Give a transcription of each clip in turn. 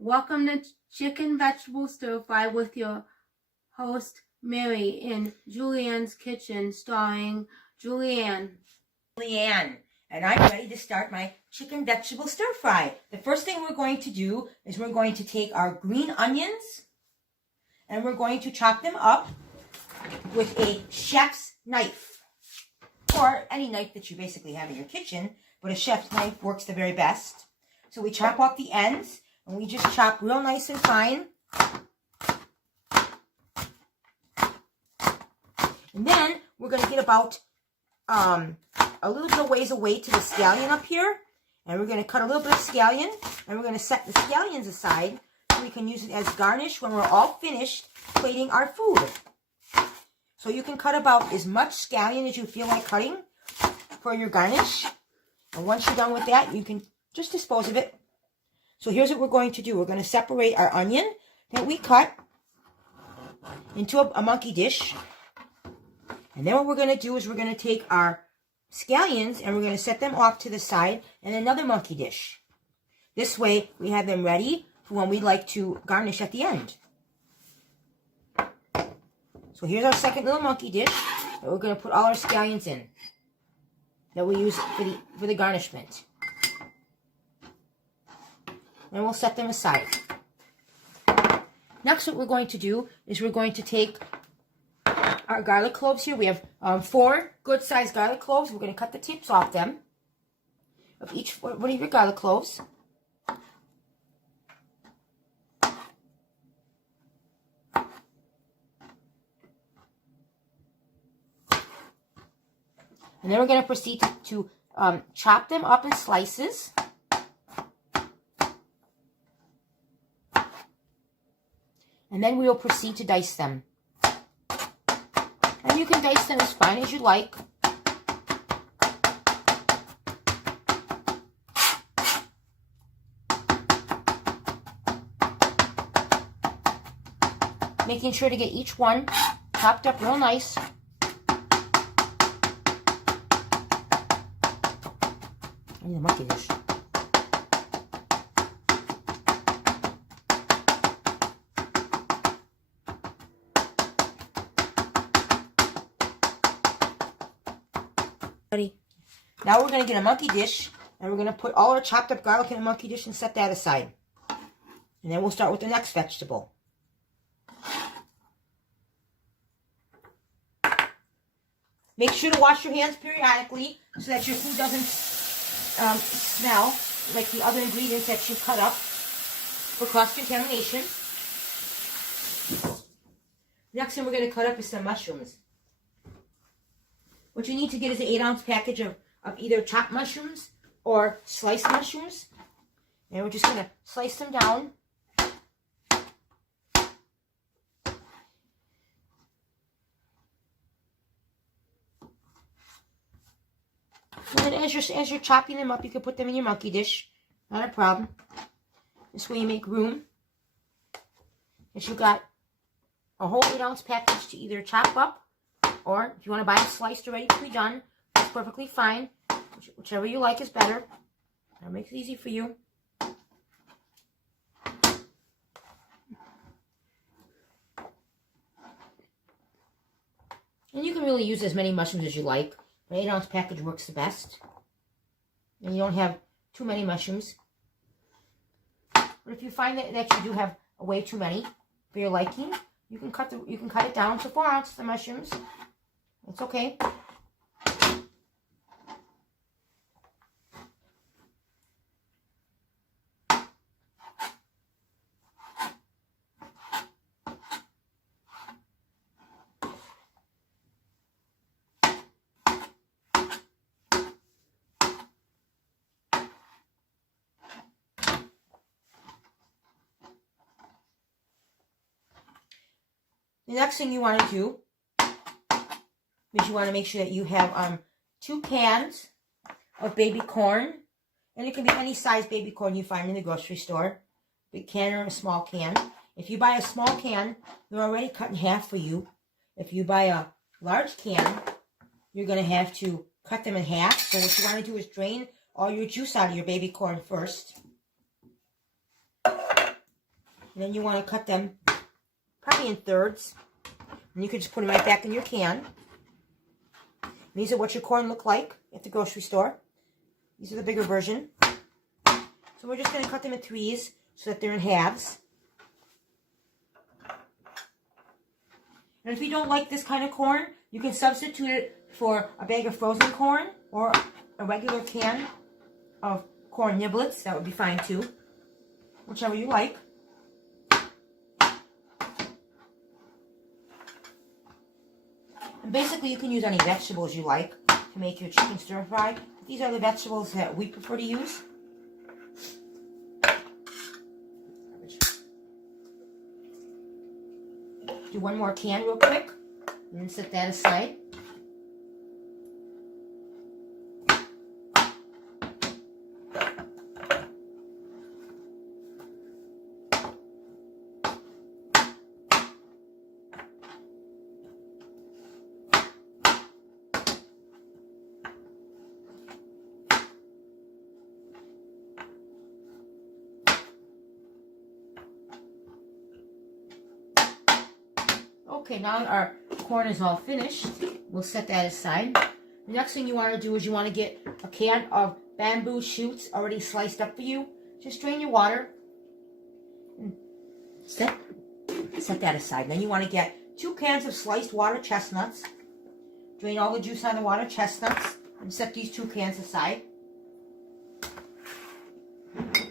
Welcome to Chicken Vegetable Stir Fry with your host, Mary, in Julianne's Kitchen, starring Julianne. And I'm ready to start my chicken vegetable stir fry. The first thing we're going to do is we're going to take our green onions and we're going to chop them up with a chef's knife, or any knife that you basically have in your kitchen, but a chef's knife works the very best. So we chop off the ends and we just chop real nice and fine. And then we're going to get about a little bit of ways away to the scallion up here. And we're going to cut a little bit of scallion. And we're going to set the scallions aside so we can use it as garnish when we're all finished plating our food. So you can cut about as much scallion as you feel like cutting for your garnish. And once you're done with that, you can just dispose of it. So here's what we're going to do. We're going to separate our onion that we cut into a monkey dish. And then what we're going to do is we're going to take our scallions and we're going to set them off to the side in another monkey dish. This way we have them ready for when we'd like to garnish at the end. So here's our second little monkey dish that we're going to put all our scallions in that we use for the garnishment. And we'll set them aside. Next, what we're going to do is we're going to take our garlic cloves here. We have 4 good-sized garlic cloves. We're going to cut the tips off them of each one of your garlic cloves. And then we're going to proceed to chop them up in slices. And then we will proceed to dice them. And you can dice them as fine as you like. Making sure to get each one chopped up real nice. I need a monkey dish. Now we're going to get a monkey dish, and we're going to put all our chopped up garlic in a monkey dish and set that aside. And then we'll start with the next vegetable. Make sure to wash your hands periodically so that your food doesn't smell like the other ingredients that you cut up for cross-contamination. Next thing we're going to cut up is some mushrooms. What you need to get is an 8-ounce package of either chopped mushrooms or sliced mushrooms. And we're just going to slice them down. And then as you're chopping them up, you can put them in your monkey dish. Not a problem. This way you make room. As you got a whole 8-ounce package to either chop up, or if you want to buy them sliced already to be done, that's perfectly fine. Whichever you like is better. That makes it easy for you. And you can really use as many mushrooms as you like. An 8-ounce package works the best. And you don't have too many mushrooms. But if you find that you do have way too many for your liking, you can cut it down to 4 ounces of mushrooms. It's okay. The next thing you want to do is you want to make sure that you have 2 cans of baby corn. And it can be any size baby corn you find in the grocery store. Big can or a small can. If you buy a small can, they're already cut in half for you. If you buy a large can, you're going to have to cut them in half. So what you want to do is drain all your juice out of your baby corn first. And then you want to cut them probably in thirds. And you can just put them right back in your can. And these are what your corn look like at the grocery store. These are the bigger version. So we're just going to cut them in threes so that they're in halves. And if you don't like this kind of corn, you can substitute it for a bag of frozen corn or a regular can of corn niblets. That would be fine too. Whichever you like. And basically, you can use any vegetables you like to make your chicken stir fry. These are the vegetables that we prefer to use. Do one more can real quick, and then set that aside. Okay, now our corn is all finished. We'll set that aside. The next thing you want to do is you want to get a can of bamboo shoots already sliced up for you. Just drain your water. And set that aside. Then you want to get 2 cans of sliced water chestnuts. Drain all the juice on the water chestnuts and set these 2 cans aside. Then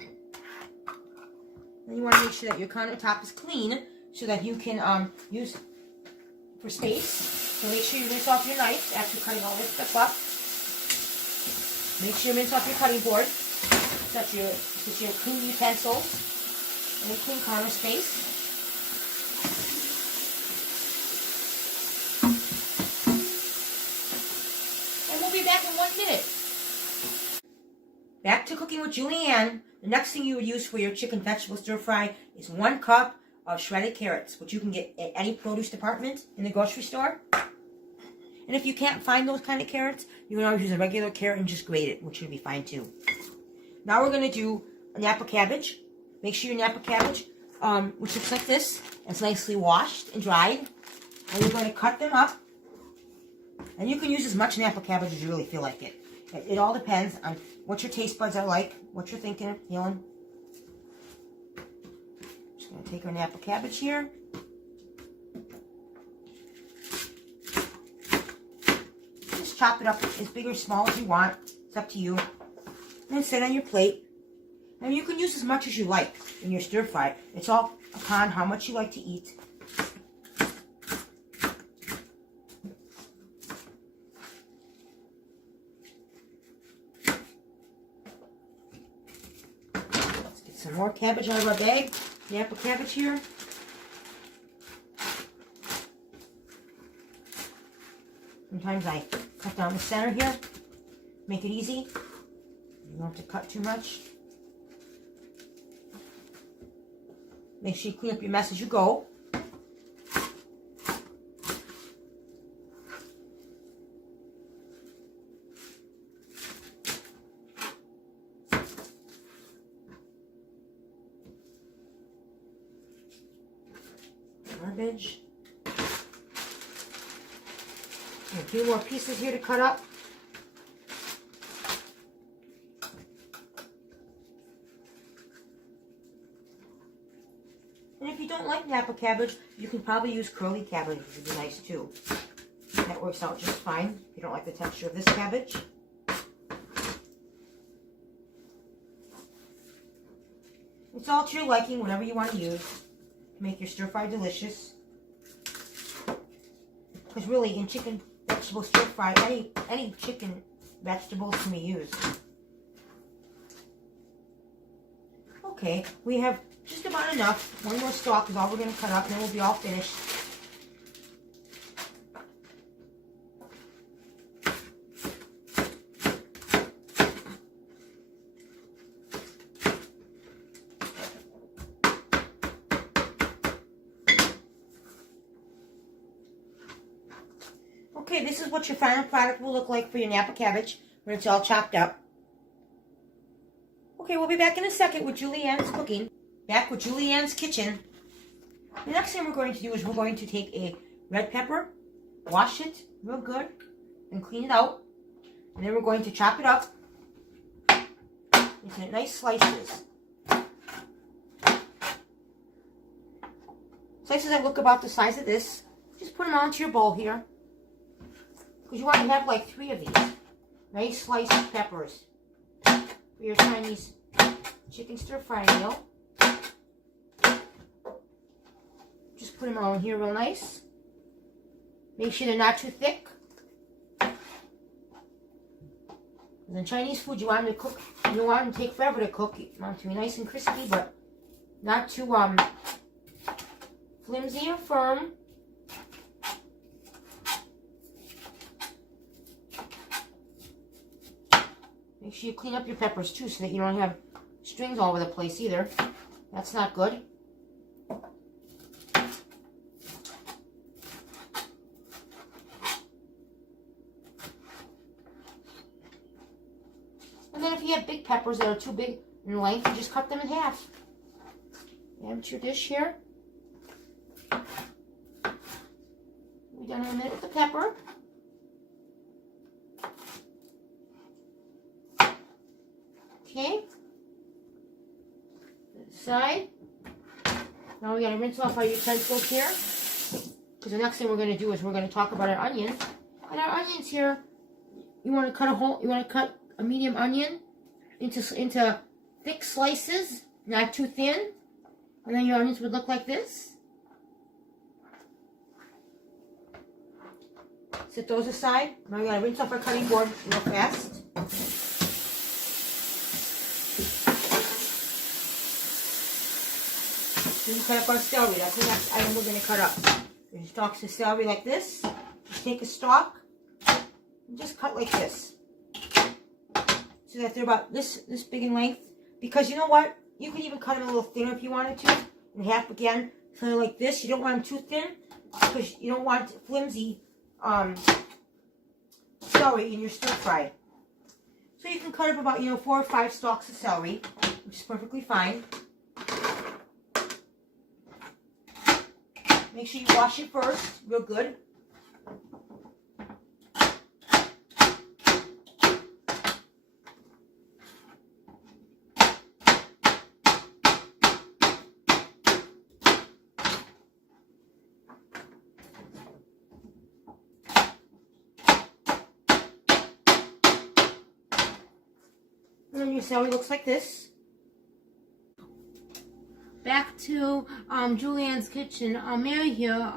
you want to make sure that your countertop is clean so that you can use for space. So make sure you rinse off your knife after cutting all this stuff up. Make sure you rinse off your cutting board. Set your clean utensils and a clean counter space. And we'll be back in 1 minute. Back to cooking with Julianne. The next thing you would use for your chicken vegetable stir fry is 1 cup of shredded carrots, which you can get at any produce department in the grocery store. And if you can't find those kind of carrots, you can always use a regular carrot and just grate it, which would be fine too. Now we're going to do a Napa cabbage. Make sure your Napa cabbage, which looks like this, is nicely washed and dried. And you're going to cut them up. And you can use as much Napa cabbage as you really feel like it. It all depends on what your taste buds are like, what you're thinking of feeling. Just going to take our Napa cabbage here. Just chop it up as big or small as you want. It's up to you. And set on your plate. And you can use as much as you like in your stir fry. It's all upon how much you like to eat. Let's get some more cabbage out of our bag. Napa cabbage here. Sometimes I cut down the center here. Make it easy. You don't have to cut too much. Make sure you clean up your mess as you go. Garbage. And a few more pieces here to cut up. And if you don't like Napa cabbage, you can probably use curly cabbage, which would be nice too. That works out just fine if you don't like the texture of this cabbage. It's all to your liking, whatever you want to use to make your stir fry delicious. Because really, in chicken vegetable stir fry, any chicken vegetables can be used. Okay, we have just about enough. 1 more stalk is all we're going to cut up, and then we'll be all finished. Okay, this is what your final product will look like for your Napa cabbage when it's all chopped up. Okay, we'll be back in a second with Julianne's cooking. back with Julianne's kitchen. The next thing we're going to do is we're going to take a red pepper, wash it real good, and clean it out. And then we're going to chop it up into nice slices. Slices that look about the size of this. Just put them all into your bowl here. Because you want to have like 3 of these. Nice sliced peppers for your Chinese chicken stir fry meal. Just put them all in here real nice. Make sure they're not too thick. And in Chinese food, you want them to cook. You don't want them to take forever to cook. You want them to be nice and crispy, but not too flimsy or firm. Make sure you clean up your peppers too so that you don't have strings all over the place either. That's not good. And then if you have big peppers that are too big in length, you just cut them in half. Add them to your dish here. We're done in a minute with the pepper. Okay. Side. Now we gotta rinse off our utensils here. Because the next thing we're gonna do is we're gonna talk about our onions. And our onions here, you wanna cut a medium onion into thick slices, not too thin. And then your onions would look like this. Set those aside. Now we gotta rinse off our cutting board real fast. Then cut up our celery. That's the next item we're going to cut up. There's stalks of celery like this. Just take a stalk and just cut like this. So that they're about this big in length. Because you know what? You could even cut them a little thinner if you wanted to. In half again. So they're like this. You don't want them too thin. Because you don't want flimsy celery in your stir fry. So you can cut up about 4 or 5 stalks of celery. Which is perfectly fine. Make sure you wash it first, real good. And then your celery looks like this. Back to Julianne's kitchen. Mary here.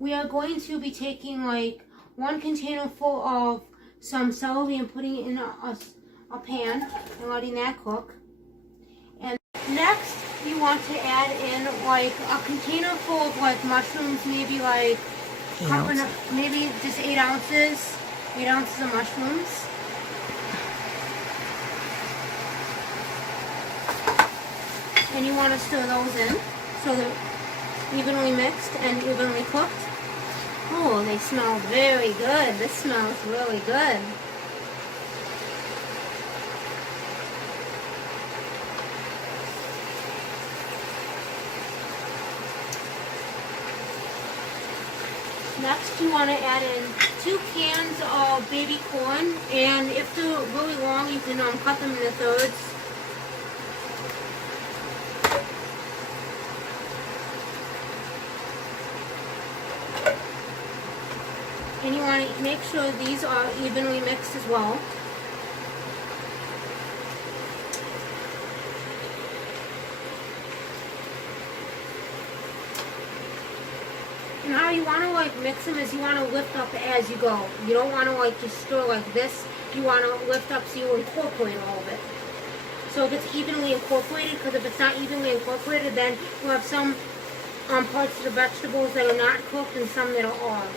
We are going to be taking like 1 container full of some celery and putting it in a pan and letting that cook. And next, you want to add in like a container full of like mushrooms, maybe like maybe just 8 ounces, 8 ounces of mushrooms. And you want to stir those in so they're evenly mixed and evenly cooked. Oh, they smell very good. This smells really good. Next, you want to add in 2 cans of baby corn, and if they're really long, you can cut them into thirds. And you want to make sure these are evenly mixed as well. And how you want to like mix them is you want to lift up as you go. You don't want to like just stir like this. You want to lift up so you incorporate all of it. So if it's evenly incorporated, because if it's not evenly incorporated, then you have some parts of the vegetables that are not cooked and some that are.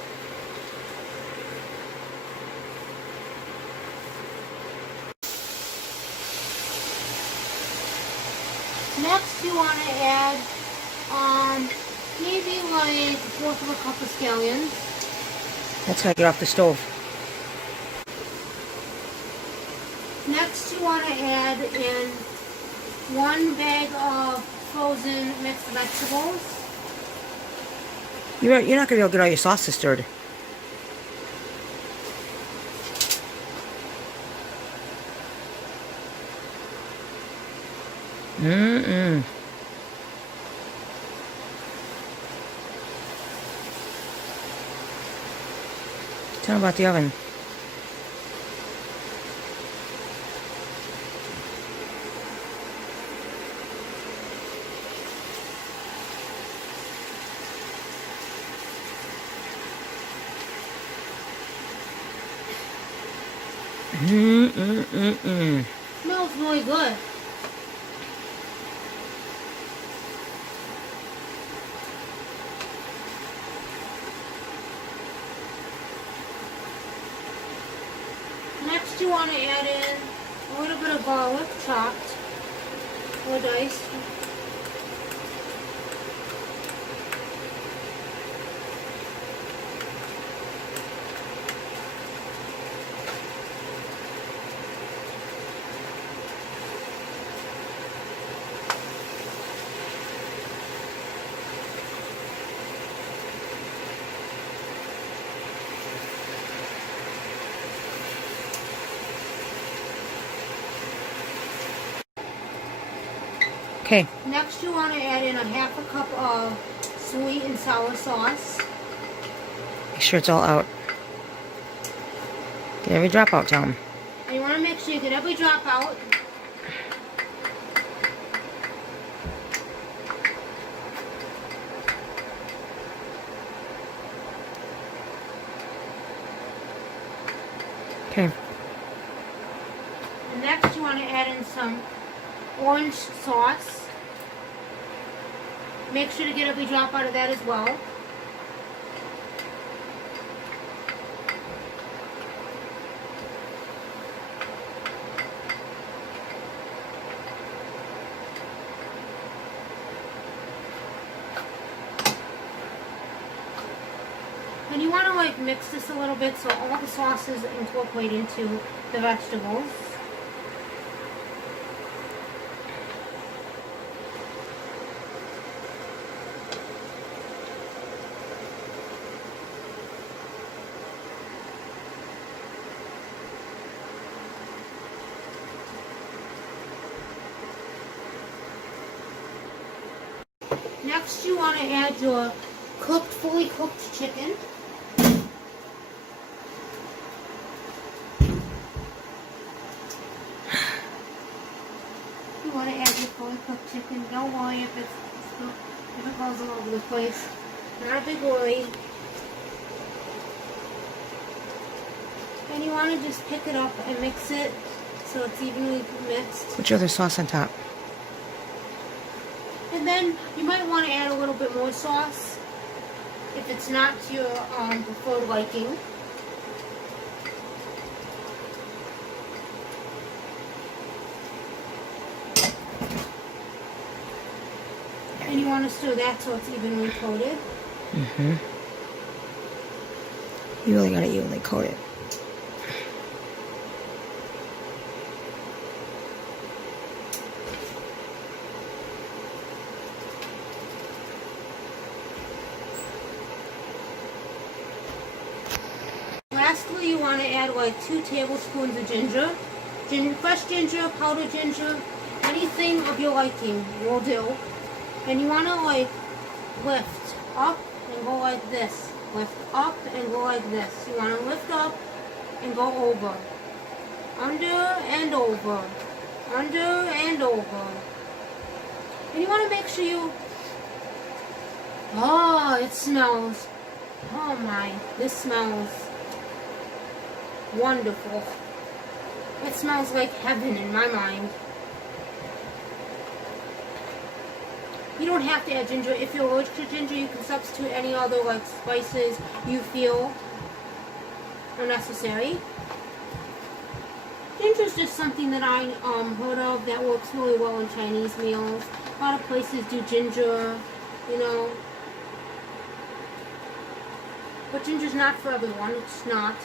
Next, you want to add maybe like 1/4 of a cup of scallions. That's gotta get off the stove. Next, you want to add in 1 bag of frozen mixed vegetables. You're not going to be able to get all your sauces stirred. Tell me about the oven. Smells really good. Next you want to add in a little bit of garlic chopped or diced. Okay. Next you want to add in a half a cup of sweet and sour sauce. Make sure it's all out. Get every drop out, tell them. And you want to make sure you get every drop out. Okay. And next you want to add in some orange sauce. Make sure to get every drop out of that as well. And you want to like mix this a little bit so all the sauces incorporate into the vegetables. Next you want to add your fully cooked chicken. You want to add your fully cooked chicken. Don't worry if it goes all over the place. Not a big worry. And you want to just pick it up and mix it so it's evenly mixed. Put your other sauce on top. And then you might want to add a little bit more sauce if it's not to your preferred liking. And you want to stir that so it's evenly coated. You really got to evenly coat it. Lastly, you want to add like 2 tablespoons of ginger. Fresh ginger, powdered ginger, anything of your liking will do. And you want to like lift up and go like this. Lift up and go like this. You want to lift up and go over. Under and over. Under and over. And you want to make sure you... Oh, it smells. Oh my, this smells wonderful. It smells like heaven in my mind. You don't have to add ginger. If you're allergic to ginger, you can substitute any other like spices you feel are necessary. Ginger is just something that I heard of that works really well in Chinese meals. A lot of places do ginger, you know. But ginger's not for everyone. It's not.